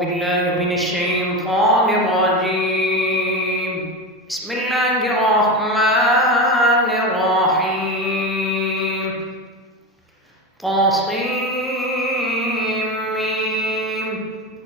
بالله من الشيطان الرجيم. بسم الله الرحمن الرحيم. طاسيم ميم.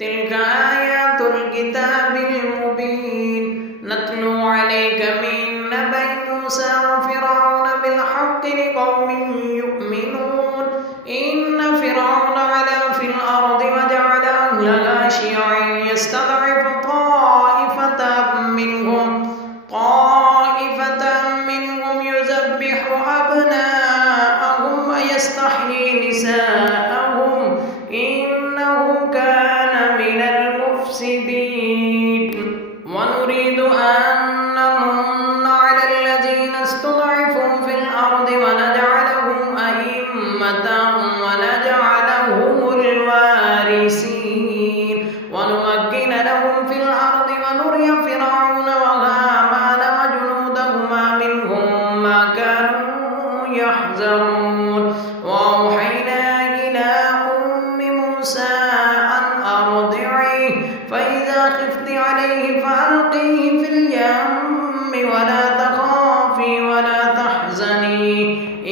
تلك آيات الكتاب المبين نتلو عليك من نبأ موسى وفرعون بالحق لقوم يؤمنون. إن فرعون علا في الأرض وجعل أهلها شيعا يستضعف طائفة منهم يذبح أبناءهم ويستحيي نساءهم إنه كان من المفسدين. ونريد أن نمن على الذين استضعفوا في الأرض ونجعلهم أئمة ونجعلهم الوارثين ونمكن لهم في الأرض ونري فرعون وهامان وجنودهما منهم ما كانوا يحذرون. وأوحينا إلى أم موسى أن أرضعيه فإذا خفت عليه فألقيه في اليم ولا تخافي ولا تحزني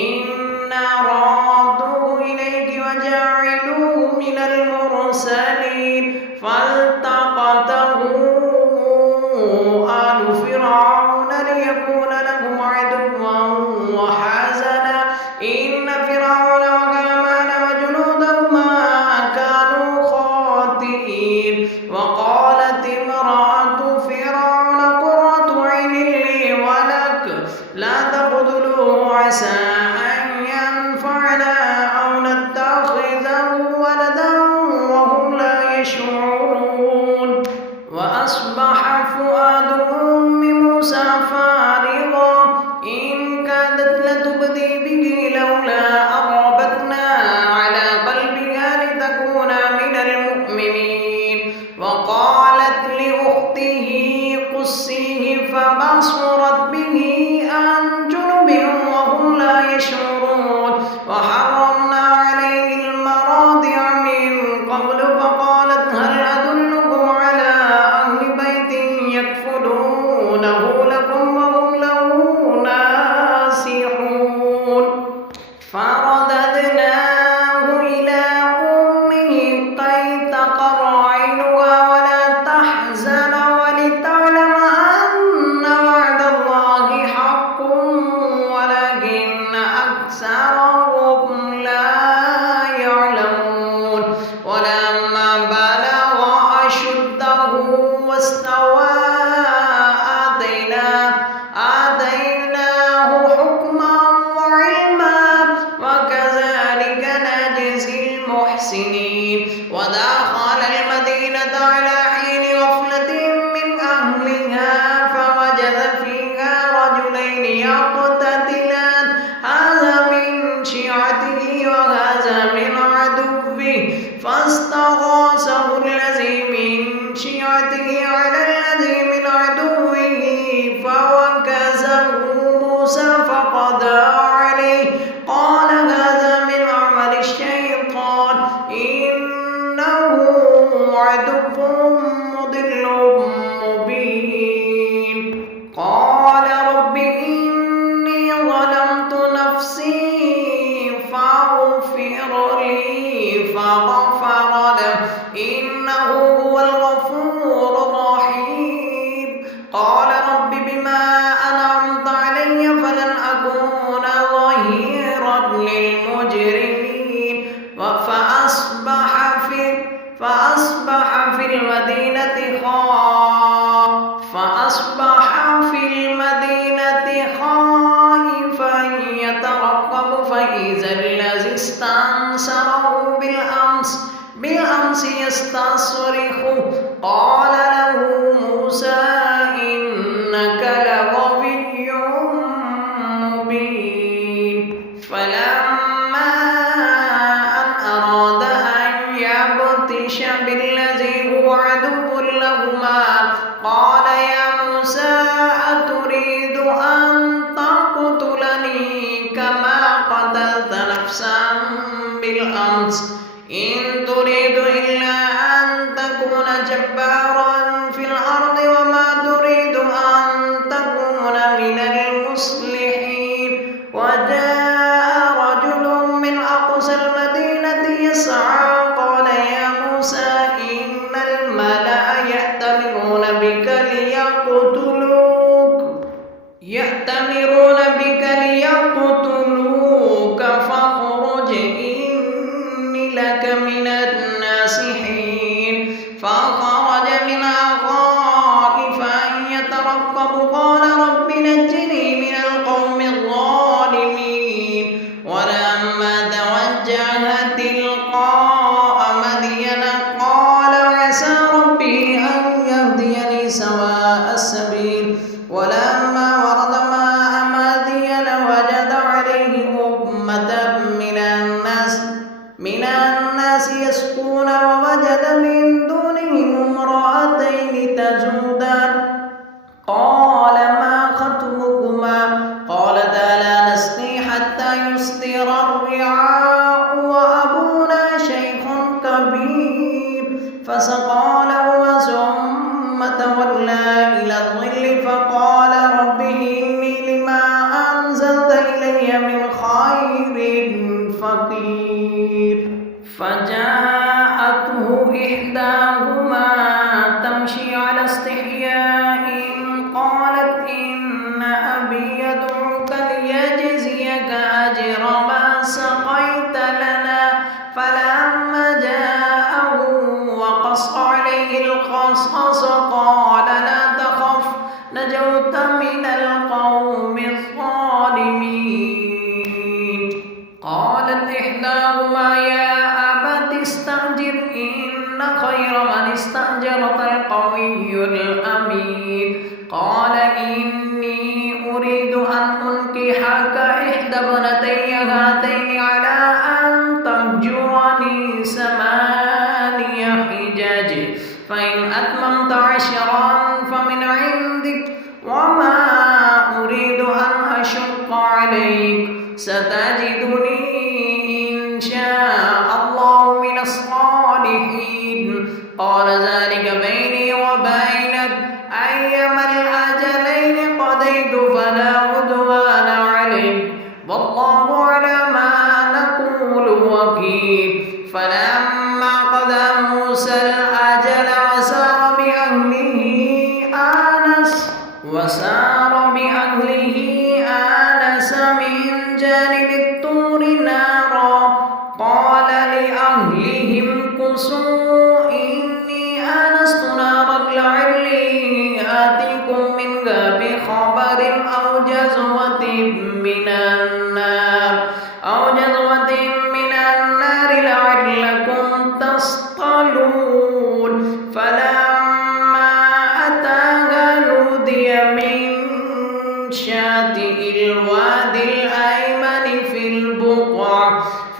إنا رادوه إليك وجاعلوه من المرسلين. فالتقطه آل فرعون ليكون لهم عدوا وحزنا إن فرعون وهامان وجنودهما كانوا خاطئين. وقالت امرأة فرعون قرة عين لي ولك لا تقتلوه عسى أن ينفعنا أو نتخذه ولدا وهم لا يشعرون. وأصبح فؤاد أم موسى فارغا إن كادت لتبدي به لولا أن ربطنا على قلبها لتكون من المؤمنين. وقالت لأخته قصيه فبصرت به عن جنب وهم لا يشعرون. وحرمنا عليه المراضع من قبل فقالت هل أدلكم على أهل بيت يكفلونه لكم وهم له ناصحون. فرددناه إلى أمه كي تقر عينها ولا تحزن ولتعلم أن وعد الله حق ولكن أكثرهم لا يعلمون. ولما بلغ أشده واستوى آتيناه حكما وعلما وكذلك نجزي المحسنين. ودخل المدينة على حين غفلة من أهلها فوجد فيها رجلين يقتتلان هذا من شيعته وهذا من عدوه فاستغاثه الذي من شيعته على الذي من عدوه فوكزه موسى فقضى عليه قال هذا من عمل الشيطان إنه عدو مضل مبين. قال رب إني ظلمت نفسي فاغفر لي فغفر له إنه هو الغفور الرحيم. قال رب بما أنعمت علي فلن أكون ظهيرا للمجرمين. فأصبح في المدينة خائفا يترقب فإذا الذي استنصره بالأمس يستصرخه قال له موسى إنك لغوي مبين. فلما أن أراد أن يبطش بالذي هو عدو لهما قال يا موسى أتريد أن تقتلني كما قتلت نفسا بالأمس إن تريد إلا أن تكون جبارا في الأرض وما تريد أن تكون من المصلحين. وجاء رجل من أقصى المدينة يسعى قال يا موسى إن الملأ يأتمرون بك ليقتلوك فاخرج إني لك من الناصحين. فخرج منها خائفا يترقب قال رب نجني من القوم الظالمين. ولما توجه تلقاء مدين قال عسى ربي أن يهديني سواء السبيل. ولما ورد ماء مدين وجد عليه أمة من الناس يسقون ووجد من دونهم امرأتين تذودان قال ما خطبكما قالتا لا نسقي حتى يصدر الرعاء وأبونا شيخ كبير. فسقى لهما ثم تولى إلى الظل فقال رب إني لما أنزلت إلي من خير فقير. فجاءته إحداهما تمشي على استحياء قالت إن أبي يدعوك ليجزيك أجر ما سقيت لنا. فلما جاءه وقص عليه القصص قال لا تخف نجوت من القوم الظالمين. قالت إحداهما يا أبت استأجر إن خير من استأجرت القوي الأمين. قال إني أريد أن أنكحك إحدى ابنتي هاتين على أن تهجرني 8 حجج فإن أتممت 10 فمن عندك وما أريد أن أشق عليك ستجدني إن شاء الله من الصالحين. قال ذلك بيني وبينك أيما الأجلين قضيت فلا عدوان علي والله على ما نقول وكيل. فلما قضى موسى الأجل وسار بأهله آنس من جانب الطور نارا قال لأهلهم كثوا إني آنست نارا لعلي آتيكم منها بخبر أو جذوة من النار لعلكم تصطلون. فلما أتاها نودي من شاطئ الوادي الأيمن في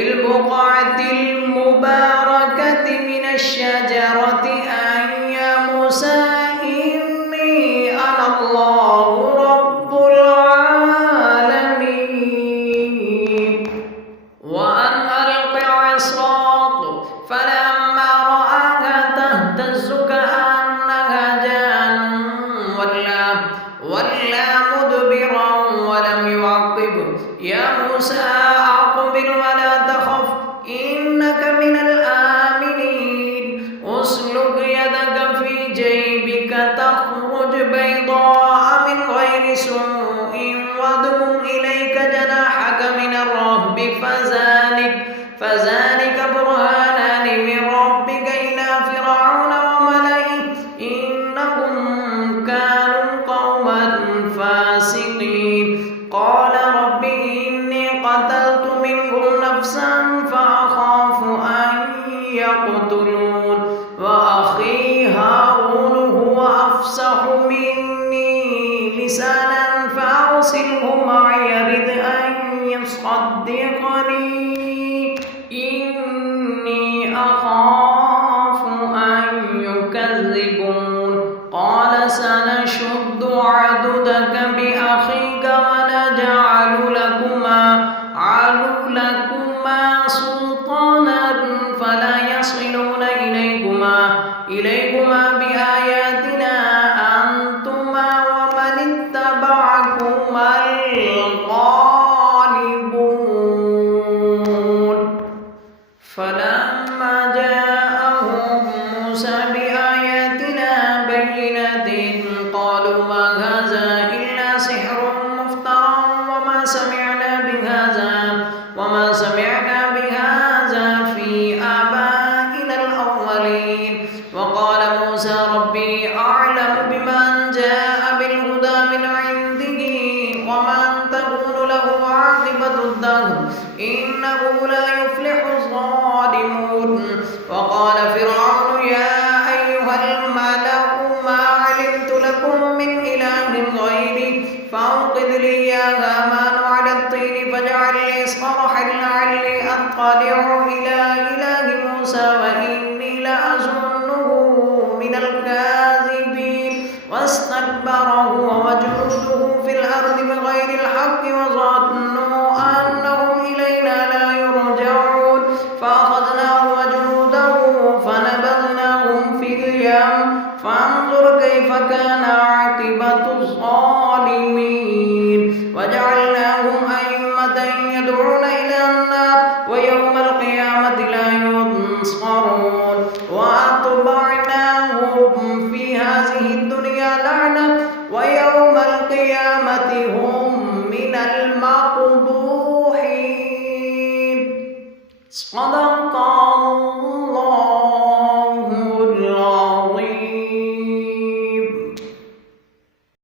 البقعة المباركة من الشجرة أن يا موسى إني أنا الله رب العالمين وأن ألق عصاك. فلما رآها تهتز كأنها جان ولا مدبرا ولم يعقب. يا موسى أقبل ولا تخف إنك من الآمنين. أسلك يدك في جيبك تخرج بيضاء من غير سوء واضم إليك جناحك من الرهب فذلك برهانان من ربك إلى فرعون وملئه إنهم كانوا قوما فاسقين. قال رب إني قتلت منهم نفسا فأخاف أن يقتلون وأخي هارون هو أفصح مني لسانا فأرسله معي يرد أن يصدقني إني أخاف أن يكذبون. قال سنشد عضدك بأخيك ونجعل لكما سلطانا فلا يصلون إليكما إنه لا يفلح الظالمون. وقال فرعون يا أيها الملأ ما علمت لكم من إله غيري فأوقد لي يا هامان على الطين فاجعل لي صرحا لعلي أطلع إلى إله موسى وإني لأظنه من الكاذبين. واستكبر هو وجنوده في الأرض بغير الحق وظنوا أنهم إلينا لا يرجعون فأخذناه وجنوده فنبذناهم في اليم فانظر كيف كان عاقبة الظالمين. وجعلناهم أئمة يدعون إلى النار ويوم القيامة لا ينصرون. وأتبعناهم في هذه الدنيا لعنة ويوم القيامة هم من المقبوحين. صدق الله.